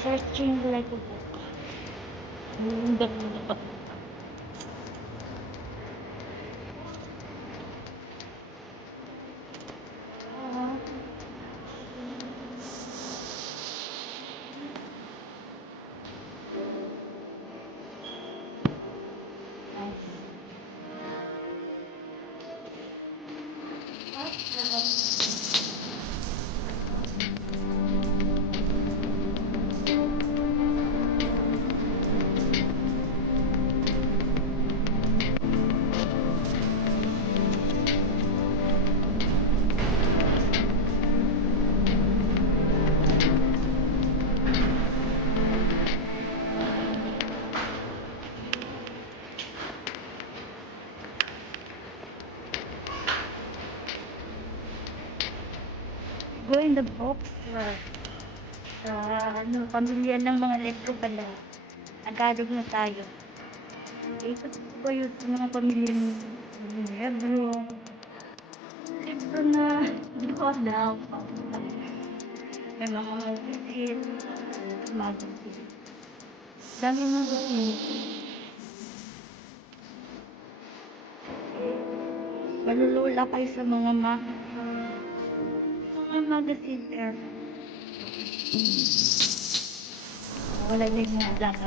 Searching like a book. Yung ganda. Go in the box. Sa pamilya ng mga letro pala. Tagalog na tayo. Ikot ko ba yun sa mga pamilya ng Hebrew? Libro na hindi ko alam. May mga magazine. Magazine. Dami magazine. Malulula kayo sa mga magazine there. Wala din yung alam.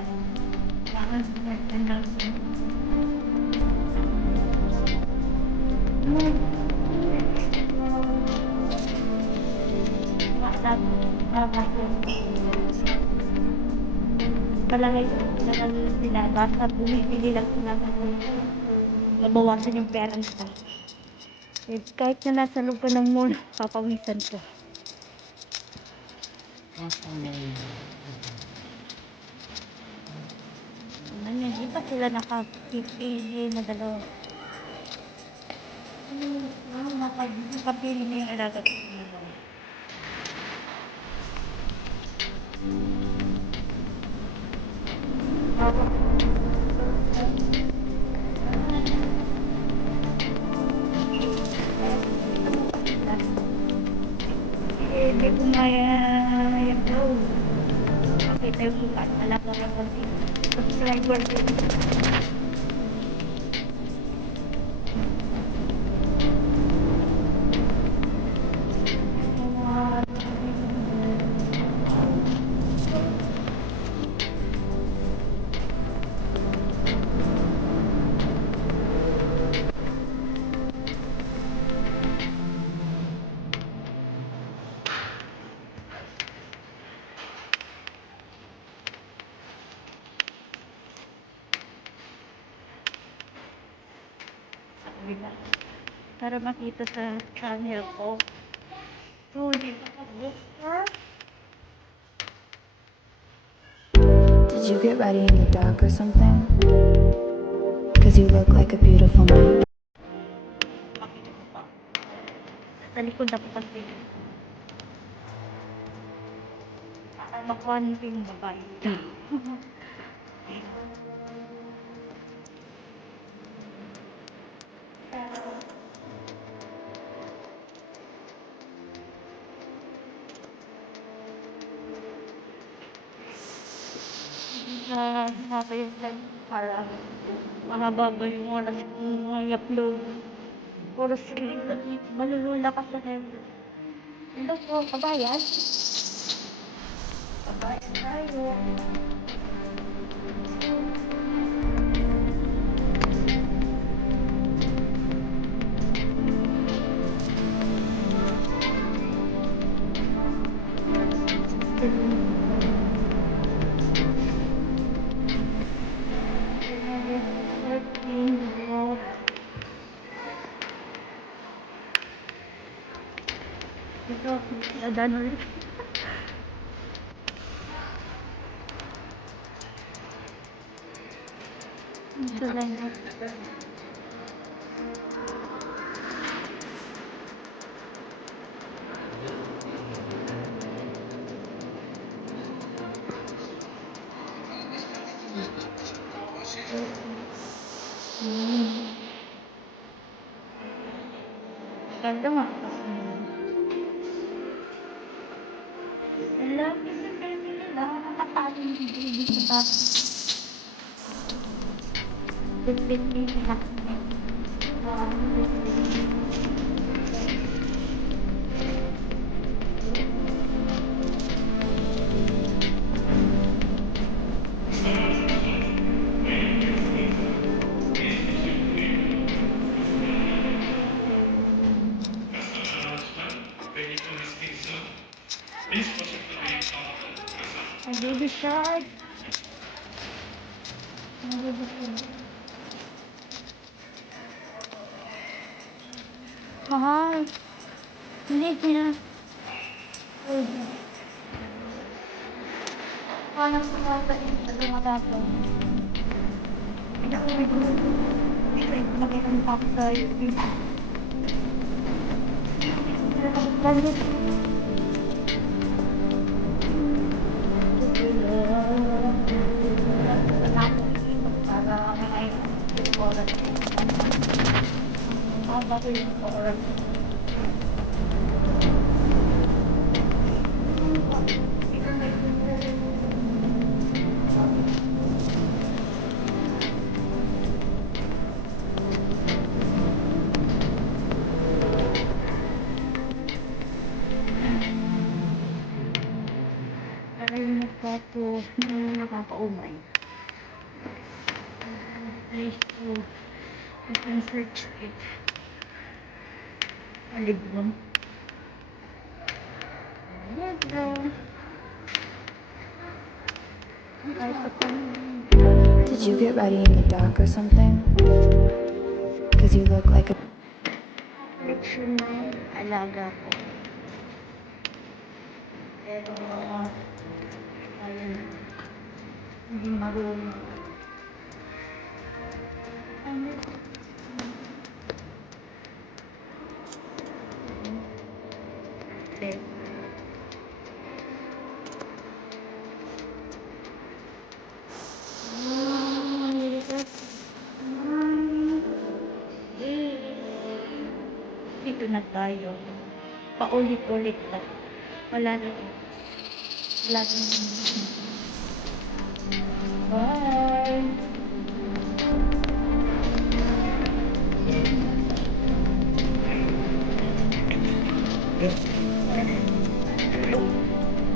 Palagay na sila, basta bumibili lang sila mabawasan yung pera nila. Eh, kahit na nasa loob pa ng mall, papawisan ko. Di ba sila nakapipili na dalawa? Nakapili na yung alaga ko. Hindi ko maya daw. Makita yung lupa. Alam ko na kasi subscriber din. Para makita sa channel ko. Did you get ready in the dark or something? Cause you look like a beautiful man. Sa likod ako kasi. Makuha nito yung babae. Nakapayag lang para mahaba ba yung oras kung i-upload. Puro screen. Malulula ka sa head. Ito po, kabayan. Kabayan tayo. Ito, adan ulit. Ito lang. Ganda nga. Love is a family lang. Bitbit na. Customer announcement. Paying for this pizza. Please proceed to the counter. Customer. Ang baby shark. Ang baby shark. Mahal. Hindi niya. Paano sa mga tayo sa dumadato? Hindi ko may gusto. Nakikita ko tayo. Bakit? Para may oras. Haba ko yung oras. Para yung nakakaumay. Place to you can search it. Aligbon. Hello. Ay, Did you get ready in the dark or something? Cause you look like a collection na yung alaga ko. Pero, ayun, hindi marunong. Ano? Left. Dito na tayo. Paulit-ulit lang. Wala na. Wala na. Bye!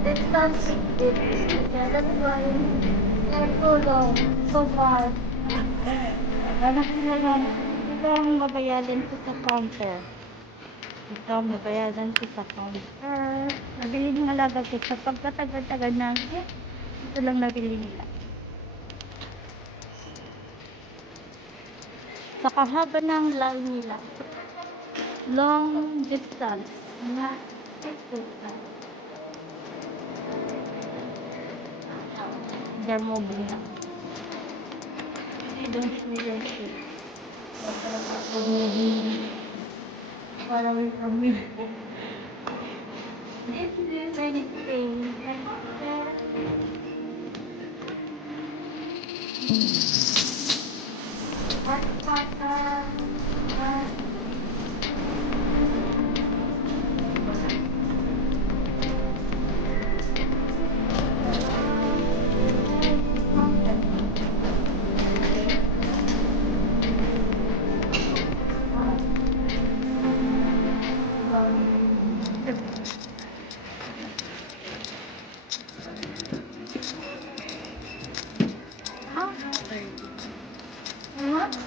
That's something different. Yeah, that's why I'm so long, so bad. Anak ko lang, ito ang mabayaran ko sa counter. Ito ang mabayaran ko sa counter. Nabili ng alaga ko sa pagkatagal-tagal na, ito lang nabili nila. Sa kahaba ng line nila. Long distance. Na, they're moving now. I don't see their shit. Far away from me. This is anything. Huh? What?